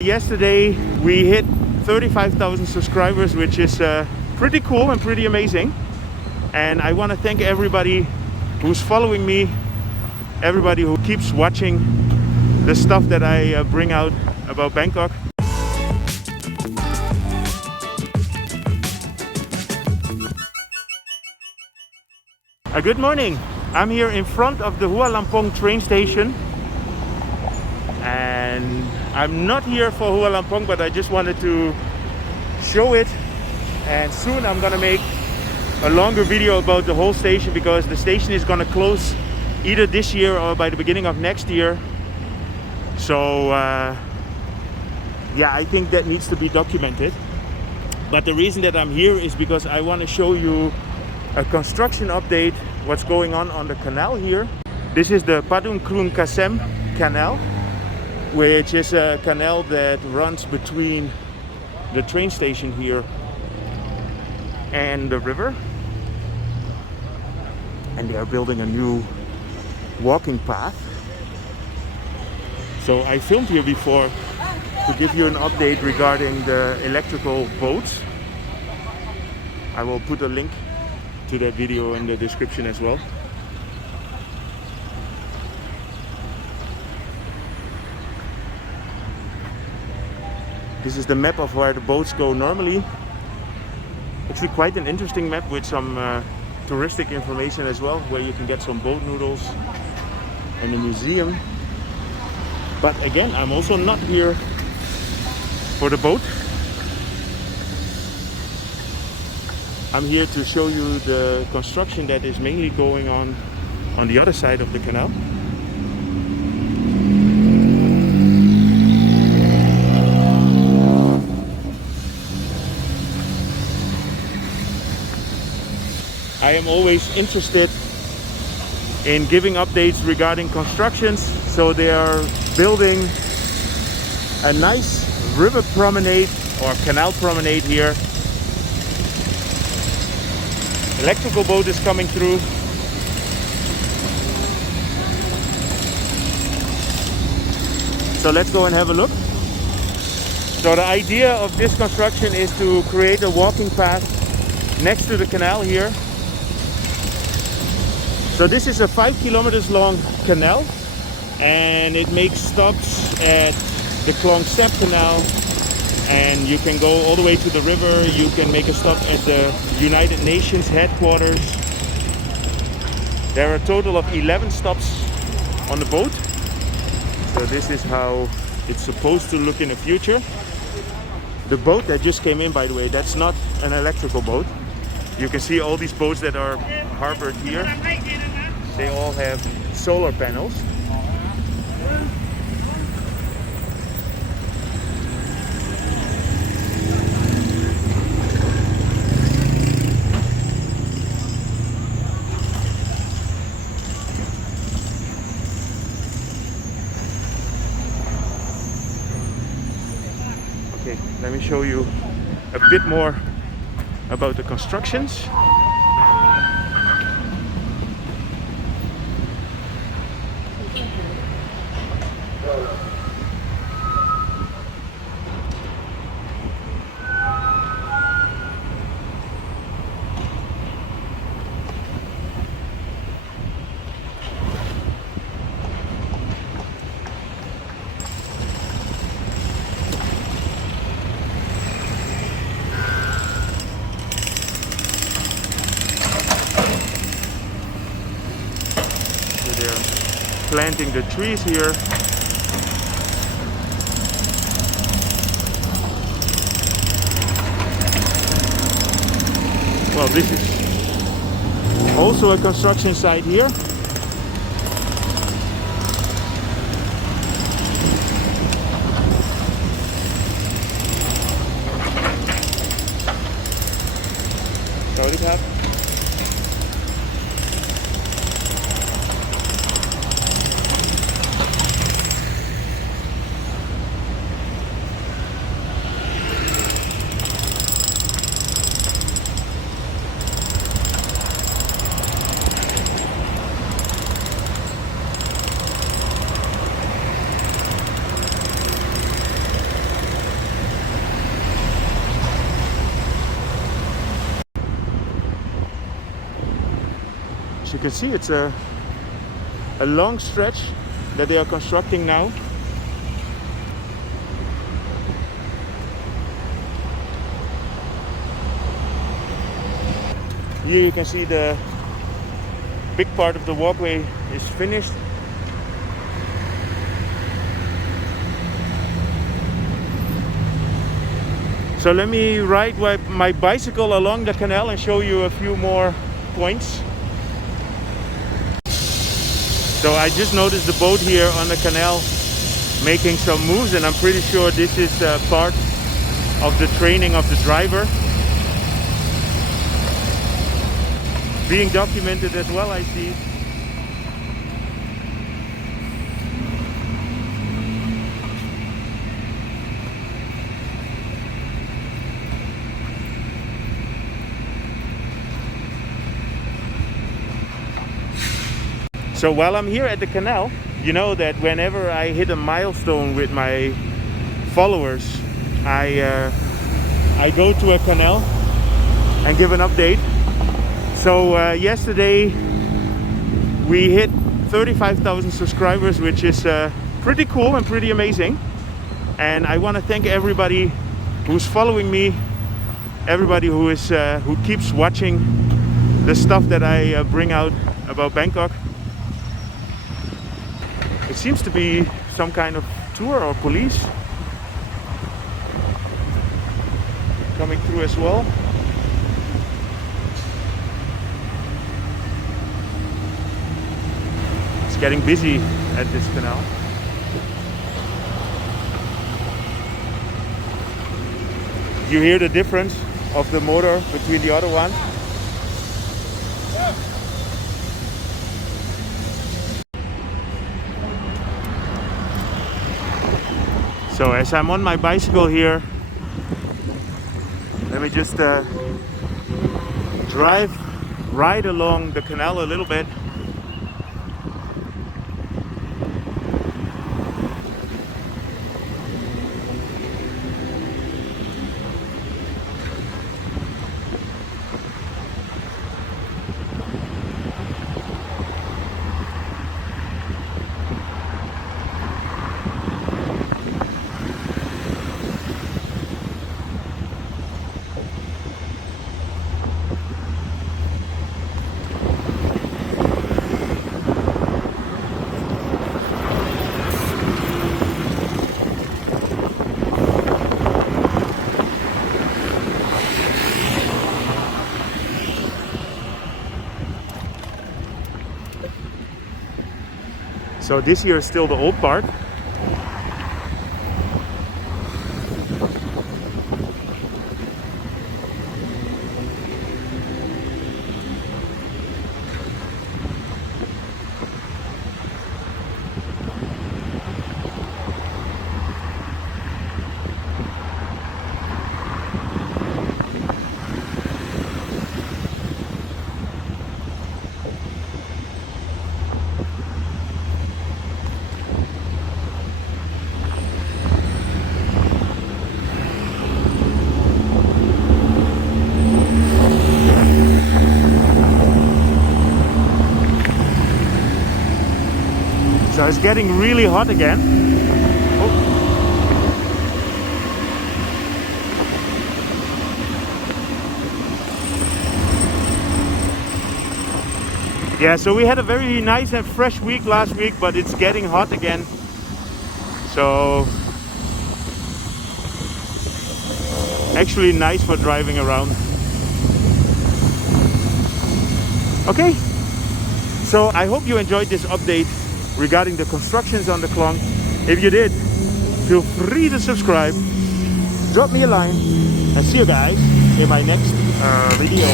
Yesterday we hit 35,000 subscribers, which is pretty cool and pretty amazing. And I want to thank everybody who's following me, everybody who keeps watching the stuff that I bring out about Bangkok. Good morning. I'm here in front of the Hua Lampong Train Station. And I'm not here for Hua Lampong, but I just wanted to show it. And soon I'm gonna make a longer video about the whole station, because the station is gonna close either this year or by the beginning of next year. So yeah, I think that needs to be documented. But the reason that I'm here is because I want to show you a construction update, what's going on the canal here. This is the Phadung Krung Kasem Canal, which is a canal that runs between the train station here and the river. And they are building a new walking path. So I filmed here before to give you an update regarding the electrical boats. I will put a link to that video in the description as well. This is the map of where the boats go normally. Actually quite an interesting map with some touristic information as well, where you can get some boat noodles and a museum. But again, I'm also not here for the boat. I'm here to show you the construction that is mainly going on the other side of the canal. I am always interested in giving updates regarding constructions. So they are building a nice river promenade or canal promenade here. Electrical boat is coming through. So let's go and have a look. So the idea of this construction is to create a walking path next to the canal here. So this is a 5 kilometers long canal, and it makes stops at the Krung Kasem Canal, and you can go all the way to the river. You can make a stop at the United Nations headquarters. There are a total of 11 stops on the boat. So this is how it's supposed to look in the future. The boat that just came in, by the way, that's not an electrical boat. You can see all these boats that are harbored here. They all have solar panels. Okay, let me show you a bit more about the constructions. Planting the trees here. Well, this is also a construction site here. Zou dit hebben? As you can see, it's a long stretch that they are constructing now. Here you can see the big part of the walkway is finished. So let me ride my bicycle along the canal and show you a few more points. So I just noticed the boat here on the canal making some moves, and I'm pretty sure this is part of the training of the driver. Being documented as well, I see. So while I'm here at the canal, you know that whenever I hit a milestone with my followers, I go to a canal and give an update. So yesterday we hit 35,000 subscribers, which is pretty cool and pretty amazing. And I want to thank everybody who's following me, everybody who keeps watching the stuff that I bring out about Bangkok. It seems to be some kind of tour or police coming through as well. It's getting busy at this canal. You hear the difference of the motor between the other one? So as I'm on my bicycle here, let me just ride along the canal a little bit. So this here is still the old part. So it's getting really hot again. Oh. Yeah, so we had a very nice and fresh week last week, but it's getting hot again. So actually nice for driving around. Okay, so I hope you enjoyed this update regarding the constructions on the Krung. If you did, feel free to subscribe, drop me a line, and see you guys in my next video.